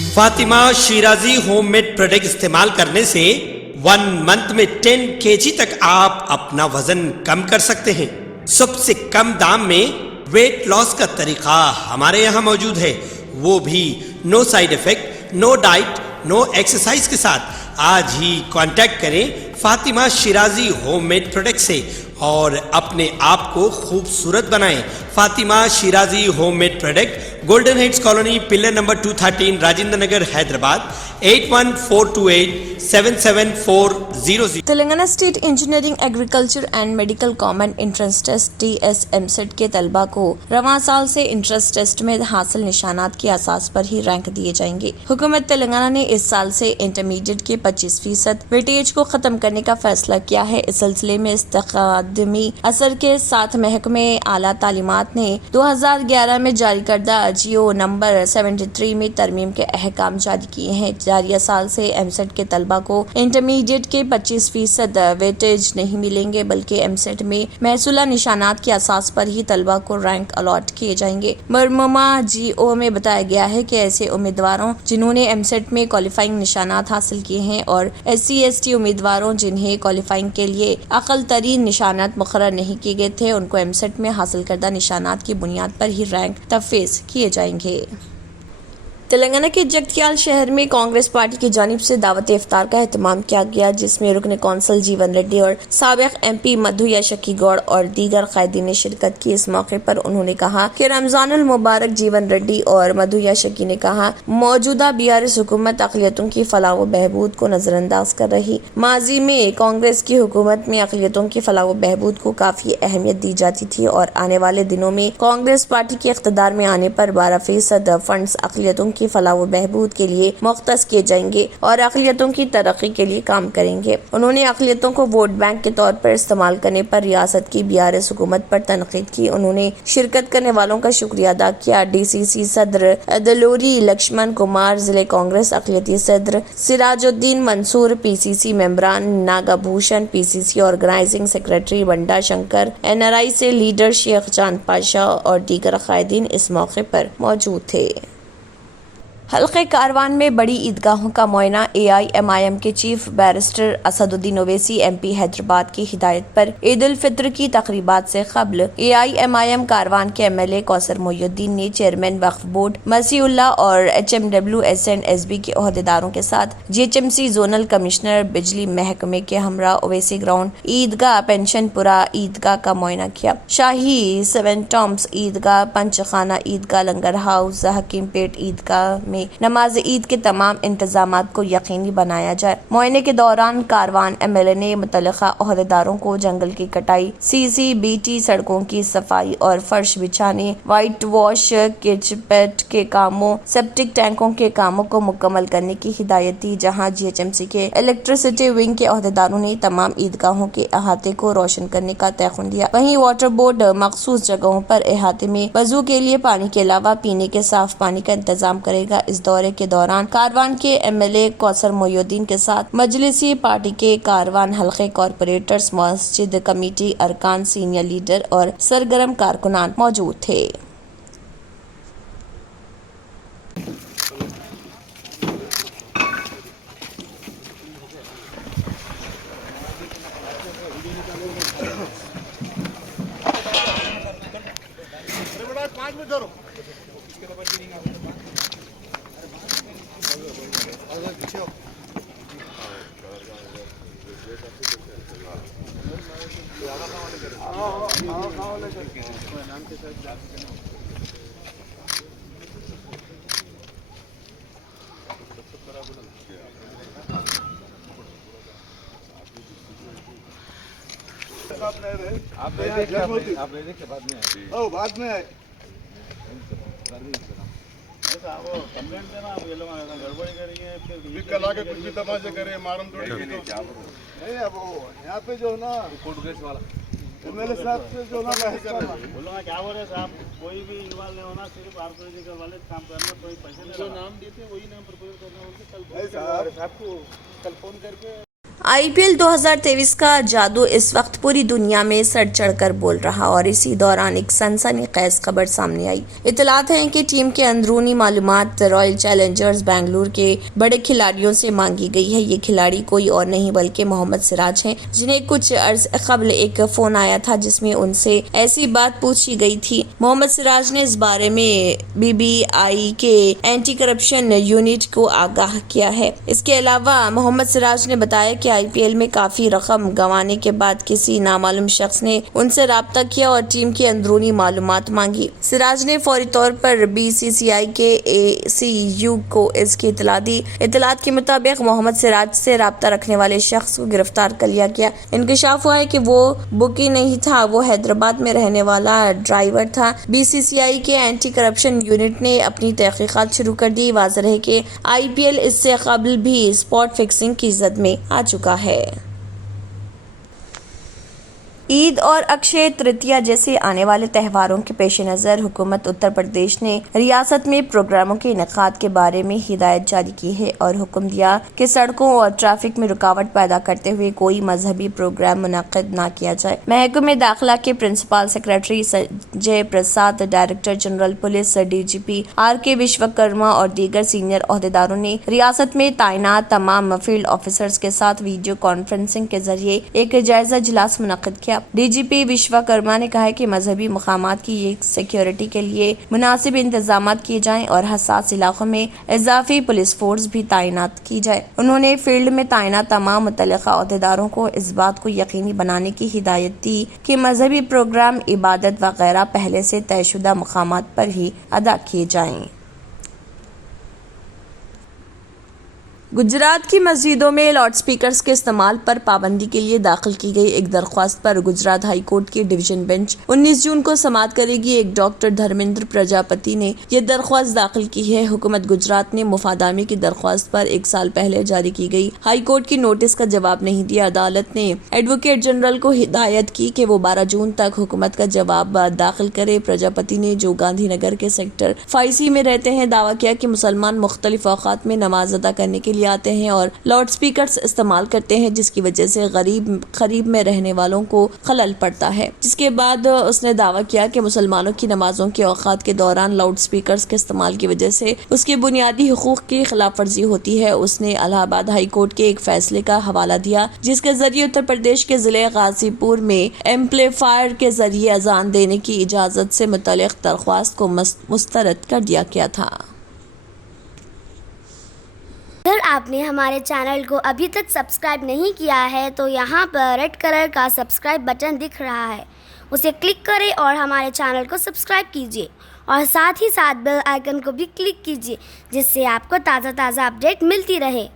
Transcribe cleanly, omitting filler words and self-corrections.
Fatima Shirazi homemade product इस्तेमाल करने से 1 मंथ में 10 kg तक आप अपना वजन कम कर सकते हैं। सबसे कम दाम में वेट लॉस का तरीका हमारे यहाँ मौजूद है, वो भी no side effect, no diet, no exercise के साथ। आज ही कांटेक्ट करें फातिमा शिराजी होममेड प्रोडक्ट से और अपने आप को खूबसूरत बनाएं। Fatima Shirazi homemade product, golden heads colony, pillar number 213, Rajendra Nagar, Hyderabad 8142877400। Telangana state engineering, agriculture and medical common entrance test TSMCET के तलबा को रवां साल से इंट्रेंस टेस्ट में हासिल निशानात के असास पर ही रैंक दिए जाएंगे। हुकूमत तेलंगाना ने इस साल से इंटरमीडिएट के 25% वेटेज को खत्म करने का फैसला किया है। इस सिलसिले में इस्तकादमी असर के साथ महकमे आला तालीमात ने 2011 में जारी करदा जियो नंबर 73 में तरमीम के अहकाम जारी किए हैं। जारिया साल से एमसेट के तलबा को इंटरमीडिएट के 25% वेटेज नहीं मिलेंगे, बल्कि एमसेट में महसूला निशानात के असास पर ही तलबा को रैंक अलॉट किए जाएंगे। मरममा GO में बताया गया है कि ऐसे उम्मीदवारों जिन्होंने एमसेट में क्वालिफाइंग निशानात हासिल किए हैं और SC/ST उम्मीदवारों जिन्हें क्वालिफाइंग के लिए अकल तरीन निशानात मुकर्रर नहीं किए गए थे, उनको एमसेट में हासिल करदा निशानात की बुनियाद पर ही रैंक तफवीज़ किए जाएंगे। तेलंगाना के जगत्याल शहर में कांग्रेस पार्टी की जानिब से दावत इफ्तार का एहतमाम किया गया, जिसमें रुकन कौंसल जीवन रेड्डी और साबिक MP मधु याशकी गौड़ और दीगर कायदीन ने शिरकत की। इस मौके पर उन्होंने कहा कि रमजानुल मुबारक। जीवन रेड्डी और मधु याशकी ने कहा, मौजूदा BRS हुकूमत अक़लियतों की फलाह व बहबूद को नजरअंदाज कर रही। माजी में कांग्रेस की हुकूमत में अक़लियतों की फलाह व बहबूद को काफी अहमियत दी जाती थी और आने वाले दिनों में कांग्रेस पार्टी के इख्तिदार में आने पर 12% फंड्स अक़लियतों की फलाह व बहबूद के लिए मुख्तस किए जाएंगे और अक़लियतों की तरक्की के लिए काम करेंगे। उन्होंने अक़लियतों को वोट बैंक के तौर पर इस्तेमाल करने पर रियासत की BRS हुकूमत पर तनकीद की। उन्होंने शिरकत करने वालों का शुक्रिया अदा किया। DCC सदर दलोरी लक्ष्मण कुमार, जिले कांग्रेस अक़लियती सदर सिराजुद्दीन मंसूर, PCC मेंबरान Nagabhushan, PCC organising secretary Banda Shankar, NRI से लीडर शेख चांद पाशा और दीगर कायदीन इस मौके पर मौजूद थे। हल्के कारवान में बड़ी ईदगाहों का मुआयना। AIMIM के chief barrister Asaduddin Owaisi MP Hyderabad की हिदायत पर ईद उल फित्र की तकरीबात से कबल AIMIM कारवान के MLA कौसर मोइनुद्दीन ने चेयरमैन वक्फ बोर्ड मसीउल्लाह और HMW S&SB के ओहदेदारों के साथ GHMC जोनल कमिश्नर बिजली महकमे के हमरा ओवैसी ग्राउंड ईदगाह, पेंशनपुरा ईदगाह का मुआयना किया। शाही 7 टॉम्स ईदगाह, पंचखाना ईदगाह, लंगर हाउस, हकीमपेट ईदगाह में नमाज ईद के तमाम इंतजामात को यकीनी बनाया जाए। मुआयने के दौरान कारवान MLA ने मुतल्लिका ओहदेदारों को जंगल की कटाई, CCBT सड़कों की सफाई और फर्श बिछाने, वाइट वॉश, किचपेट के कामों, सेप्टिक टैंकों के कामों को मुकम्मल करने की हिदायत दी। जहां GHMC के इलेक्ट्रिसिटी विंग के ओहदेदारों ने तमाम ईदगाहों के अहाते को रोशन करने का तयख्खुन दिया। वहीं वाटर बोर्ड मखसूस जगहों पर अहाते में वजू के लिए पानी के अलावा पीने के साफ पानी का इंतजाम करेगा। इस दौरे के दौरान कारवान के MLA कौसर मोइनुद्दीन के साथ मजलिसी पार्टी के कारवान हल्के कॉरपोरेटर्स, मस्जिद कमेटी अरकान, सीनियर लीडर और सरगर्म कारकुनान मौजूद थे। आप ले देख बाद में बाद में आए कंप्लेंट देना। आप ये लोग गड़बड़ी करेंगे, फिर कल आके कुछ भी तमाशे करे, मारम तोड़ी नहीं। अब यहाँ पे जो ना कोर्ट केस वाला MLA साहब से जो ना बहस कर रहे हैं, बोलो क्या बोल रहे साहब, कोई भी इन्वॉल्व नहीं होना, सिर्फ आर्गेनाइजर वाले काम करना, कोई पैसे जो नाम देते वही नाम प्रपोज करना। उनसे कल साहब को कल फोन करके IPL 2023 का जादू इस वक्त पूरी दुनिया में सर चढ़कर बोल रहा और इसी दौरान एक सनसनीखेज खबर सामने आई। इत्तलात हैं कि टीम के अंदरूनी मालूमात रॉयल चैलेंजर्स बेंगलुरु के बड़े खिलाड़ियों से मांगी गई है। ये खिलाड़ी कोई और नहीं बल्कि मोहम्मद सिराज हैं, जिन्हें कुछ अर्ज कबल एक फोन आया था जिसमें उनसे ऐसी बात पूछी गई थी। मोहम्मद सिराज ने इस बारे में BBI के एंटी करप्शन यूनिट को आगाह किया है। इसके अलावा मोहम्मद सिराज ने बताया कि IPL में काफी रकम गंवाने के बाद किसी नामालूम शख्स ने उनसे राब्ता किया और टीम की अंदरूनी मालूमात मांगी। सिराज ने फौरी तौर पर BCCI के ACU को इसकी इत्तला दी। इत्तलात के मुताबिक मोहम्मद सिराज से राब्ता रखने वाले शख्स को गिरफ्तार कर लिया गया। इंकशाफ हुआ है कि वो बुकी नहीं था, वो हैदराबाद में रहने वाला ड्राइवर था। BCCI के एंटी करप्शन यूनिट ने अपनी तहकीकात शुरू कर दी। वाज़ेह है कि IPL इससे कबल भी स्पॉट फिक्सिंग की जद में आ चुका है। ईद और अक्षय तृतीया जैसे आने वाले त्योहारों के पेश नज़र हुकूमत उत्तर प्रदेश ने रियासत में प्रोग्रामों के इनेकाद के बारे में हिदायत जारी की है और हुक्म दिया कि सड़कों और ट्रैफिक में रुकावट पैदा करते हुए कोई मजहबी प्रोग्राम मुनक्किद न किया जाए। महकमे दाखिला के principal secretary Sanjay Prasad, director general police DGP RK Vishwakarma और दीगर सीनियर ओहदेदारों ने रियासत में तैनात तमाम फील्ड ऑफिसर्स के साथ वीडियो कॉन्फ्रेंसिंग के जरिए एक जायजा इजलास मुनक्किद किया। DGP विश्वकर्मा ने कहा कि मजहबी मकामात की सिक्योरिटी के लिए मुनासिब इंतजाम किए जाएं और हसास इलाकों में इजाफी पुलिस फोर्स भी तैनात की जाए। उन्होंने फील्ड में तैनात तमाम मुतल्लिका ओहदेदारों को इस बात को यकीनी बनाने की हिदायत दी कि मजहबी प्रोग्राम, इबादत वगैरह पहले से तयशुदा मकामात पर ही अदा किए जाएं। गुजरात की मस्जिदों में लाउड स्पीकर्स के इस्तेमाल पर पाबंदी के लिए दाखिल की गई एक दरख्वास्त पर गुजरात हाई कोर्ट की डिवीजन बेंच 19 जून को समाअत करेगी। एक डॉक्टर धर्मेंद्र प्रजापति ने यह दरख्वास्त दाखिल की है। हुकूमत गुजरात ने मुफादामी की दरख्वास्त पर 1 साल पहले जारी की गई हाई कोर्ट की नोटिस का जवाब नहीं दिया। अदालत ने एडवोकेट जनरल को हिदायत की कि वो 12 जून तक हुकूमत का जवाब दाखिल करे। प्रजापति ने, जो गांधीनगर के सेक्टर 5C में रहते हैं, दावा किया कि मुसलमान मुख्तलिफ औकात में नमाज अदा करने के लिए आते हैं और लाउड स्पीकर्स इस्तेमाल करते हैं, जिसकी वजह से करीब में रहने वालों को खलल पड़ता है। जिसके बाद उसने दावा किया कि मुसलमानों की नमाजों के औकात के दौरान लाउड स्पीकर्स के इस्तेमाल की वजह से उसके बुनियादी हुकूक की खिलाफ वर्जी होती है। उसने इलाहाबाद हाई कोर्ट के एक फैसले का हवाला दिया जिसके जरिए उत्तर प्रदेश के जिले गाजीपुर में एम्पलीफायर के जरिए अजान देने की इजाजत से मुतल्लिक दरख्वास्त को मुस्तरद कर दिया गया था। अगर आपने हमारे चैनल को अभी तक सब्सक्राइब नहीं किया है तो यहाँ पर रेड कलर का सब्सक्राइब बटन दिख रहा है, उसे क्लिक करें और हमारे चैनल को सब्सक्राइब कीजिए और साथ ही साथ बेल आइकन को भी क्लिक कीजिए जिससे आपको ताज़ा अपडेट मिलती रहे।